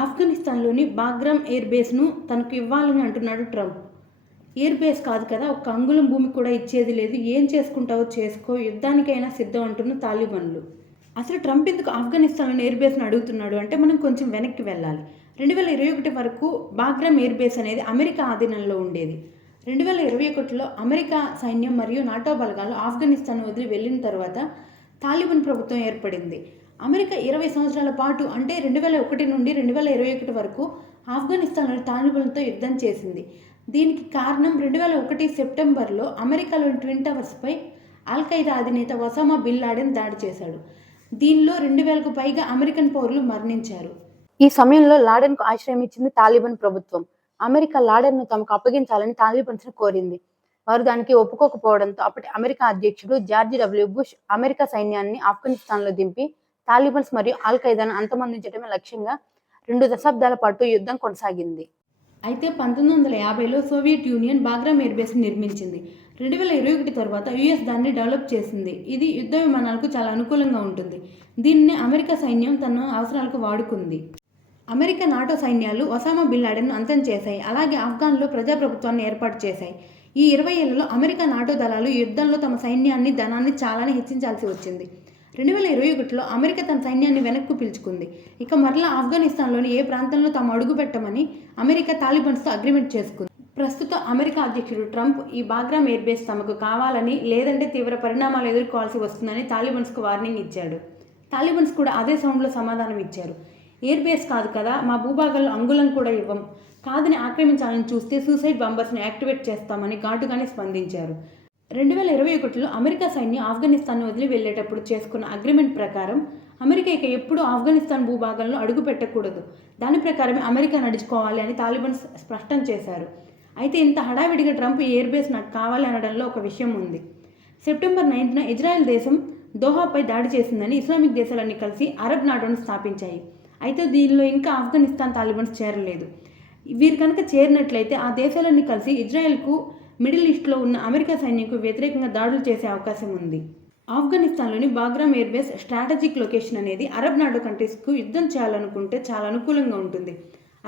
ఆఫ్ఘనిస్తాన్లోని Bagram air బేస్ను తనకు ఇవ్వాలని అంటున్నాడు ట్రంప్. ఎయిర్ బేస్ కాదు కదా, ఒక్క అంగుళం భూమి కూడా ఇచ్చేది లేదు, ఏం చేసుకుంటావో చేసుకో, యుద్ధానికైనా సిద్ధం అంటున్న తాలిబాన్లు. అసలు ట్రంప్ ఎందుకు ఆఫ్ఘనిస్తాన్లోని ఎయిర్ బేస్ను అడుగుతున్నాడు అంటే మనం కొంచెం వెనక్కి వెళ్ళాలి. 2021 వరకు బాగ్రామ్ ఎయిర్ బేస్ అనేది అమెరికా ఆధీనంలో ఉండేది. 2021లో అమెరికా సైన్యం మరియు నాటో బలగాలు ఆఫ్ఘనిస్తాన్ వదిలి వెళ్ళిన తర్వాత తాలిబాన్ ప్రభుత్వం ఏర్పడింది. అమెరికా 20 సంవత్సరాల పాటు అంటే 2001 నుండి 2021 వరకు ఆఫ్ఘనిస్తాన్లోని తాలిబాన్లతో యుద్ధం చేసింది. దీనికి కారణం 2001 సెప్టెంబర్లో అమెరికాలోని ట్విన్ టవర్స్పై అల్-ఖైదా అధినేత ఒసామా బిన్ లాడెన్ దాడి చేశాడు. దీనిలో 2000కు పైగా అమెరికన్ పౌరులు మరణించారు. ఈ సమయంలో లాడెన్కు ఆశ్రయం ఇచ్చింది తాలిబాన్ ప్రభుత్వం. అమెరికా లాడెన్ను తమకు అప్పగించాలని తాలిబాన్స్ను కోరింది. వారు దానికి ఒప్పుకోకపోవడంతో అప్పటి అమెరికా అధ్యక్షుడు జార్జ్ డబ్ల్యూ బుష్ అమెరికా సైన్యాన్ని ఆఫ్ఘనిస్తాన్లో దింపి తాలిబాన్స్ మరియు అల్-ఖైదాను అంతమొందించడమే లక్ష్యంగా 2 దశాబ్దాల పాటు యుద్ధం కొనసాగింది. అయితే 1950లో సోవియట్ యూనియన్ బాగ్రామ్ ఎయిర్ బేస్ని నిర్మించింది. 2021 తర్వాత యుఎస్ దాన్ని డెవలప్ చేసింది. ఇది యుద్ధ విమానాలకు చాలా అనుకూలంగా ఉంటుంది. దీనిని అమెరికా సైన్యం తన అవసరాలకు వాడుకుంది. అమెరికా నాటో సైన్యాలు ఒసామా బిన్ లాడెన్ను అంతం చేశాయి. అలాగే ఆఫ్ఘన్లో ప్రజాప్రభుత్వాన్ని ఏర్పాటు చేశాయి. ఈ 20 ఏళ్లలో అమెరికా నాటో దళాలు యుద్ధంలో తమ సైన్యాన్ని ధనాన్ని చాలానే హెచ్చించాల్సి వచ్చింది. 2021లో అమెరికా తన సైన్యాన్ని వెనక్కు పిలుచుకుంది. ఇక మరలా ఆఫ్ఘనిస్తాన్లోని ఏ ప్రాంతంలో తాము అడుగు పెట్టమని అమెరికా తాలిబాన్స్తో అగ్రిమెంట్ చేసుకుంది. ప్రస్తుత అమెరికా అధ్యక్షుడు ట్రంప్ ఈ బాగ్రామ్ ఎయిర్ బేస్ తమకు కావాలని, లేదంటే తీవ్ర పరిణామాలు ఎదుర్కోవాల్సి వస్తుందని తాలిబాన్స్కు వార్నింగ్ ఇచ్చాడు. తాలిబాన్స్ కూడా అదే సౌండ్లో సమాధానం ఇచ్చారు. ఎయిర్ బేస్ కాదు కదా, మా భూభాగాల్లో అంగుళం కూడా ఇవ్వం, కాదని ఆక్రమించాలని చూస్తే సూసైడ్ బాంబర్స్ని యాక్టివేట్ చేస్తామని ఘాటుగానే స్పందించారు. 2021లో అమెరికా సైన్యం ఆఫ్ఘనిస్తాన్ను వదిలి వెళ్లేటప్పుడు చేసుకున్న అగ్రిమెంట్ ప్రకారం అమెరికా ఇక ఎప్పుడూ ఆఫ్ఘనిస్తాన్ భూభాగంలో అడుగు పెట్టకూడదు, దాని ప్రకారమే అమెరికా నడుచుకోవాలి అని తాలిబాన్స్ స్పష్టం చేశారు. అయితే ఇంత హడావిడిగా ట్రంప్ ఈ ఎయిర్ బేస్ నాకు కావాలి అనడంలో ఒక విషయం ఉంది. సెప్టెంబర్ 9న ఇజ్రాయెల్ దేశం దోహాపై దాడి చేసిందని ఇస్లామిక్ దేశాలన్నీ కలిసి అరబ్ నాటోను స్థాపించాయి. అయితే దీనిలో ఇంకా ఆఫ్ఘనిస్తాన్ తాలిబాన్స్ చేరలేదు. వీరు కనుక చేరినట్లయితే ఆ దేశాలన్నీ కలిసి ఇజ్రాయెల్కు, మిడిల్ ఈస్ట్లో ఉన్న అమెరికా సైన్యంకు వ్యతిరేకంగా దాడులు చేసే అవకాశం ఉంది. ఆఫ్ఘనిస్తాన్లోని Bagram air base strategic location అనేది అరబ్ నాటో కంట్రీస్కు యుద్ధం చేయాలనుకుంటే చాలా అనుకూలంగా ఉంటుంది.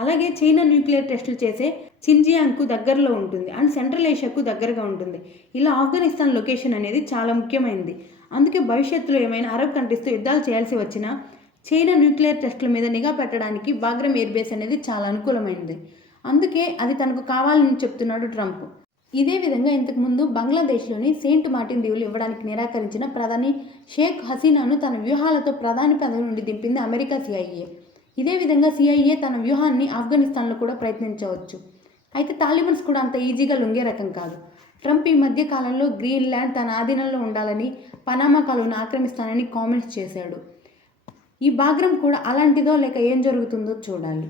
అలాగే చైనా న్యూక్లియర్ టెస్టులు చేసే జిన్జియాంగ్కు దగ్గరలో ఉంటుంది అండ్ సెంట్రల్ ఏషియాకు దగ్గరగా ఉంటుంది. ఇలా ఆఫ్ఘనిస్తాన్ లొకేషన్ అనేది చాలా ముఖ్యమైనది. అందుకే భవిష్యత్తులో ఏమైనా అరబ్ కంట్రీస్తో యుద్ధాలు చేయాల్సి వచ్చినా చైనా న్యూక్లియర్ టెస్టుల మీద నిఘా పెట్టడానికి బాగ్రామ్ ఎయిర్ బేస్ అనేది చాలా అనుకూలమైనది. అందుకే అది తనకు కావాలని చెప్తున్నాడు ట్రంప్. ఇదే విధంగా ఇంతకుముందు బంగ్లాదేశ్లోని సెయింట్ మార్టిన్ దీవులు ఇవ్వడానికి నిరాకరించిన ప్రధాని షేక్ హసీనాను తన వ్యూహాలతో ప్రధాని పదవి నుండి దింపింది అమెరికా సిఐఏ. ఇదే విధంగా సిఐఏ తన వ్యూహాన్ని ఆఫ్ఘనిస్తాన్లో కూడా ప్రయత్నించవచ్చు. అయితే తాలిబాన్స్ కూడా అంత ఈజీగా లొంగే రకం కాదు. ట్రంప్ ఈ మధ్య కాలంలో గ్రీన్లాండ్ తన ఆధీనంలో ఉండాలని, పనామా కాలువను ఆక్రమిస్తానని కామెంట్స్ చేశాడు. ఈ బాగ్రామ్ కూడా అలాంటిదో లేక ఏం జరుగుతుందో చూడాలి.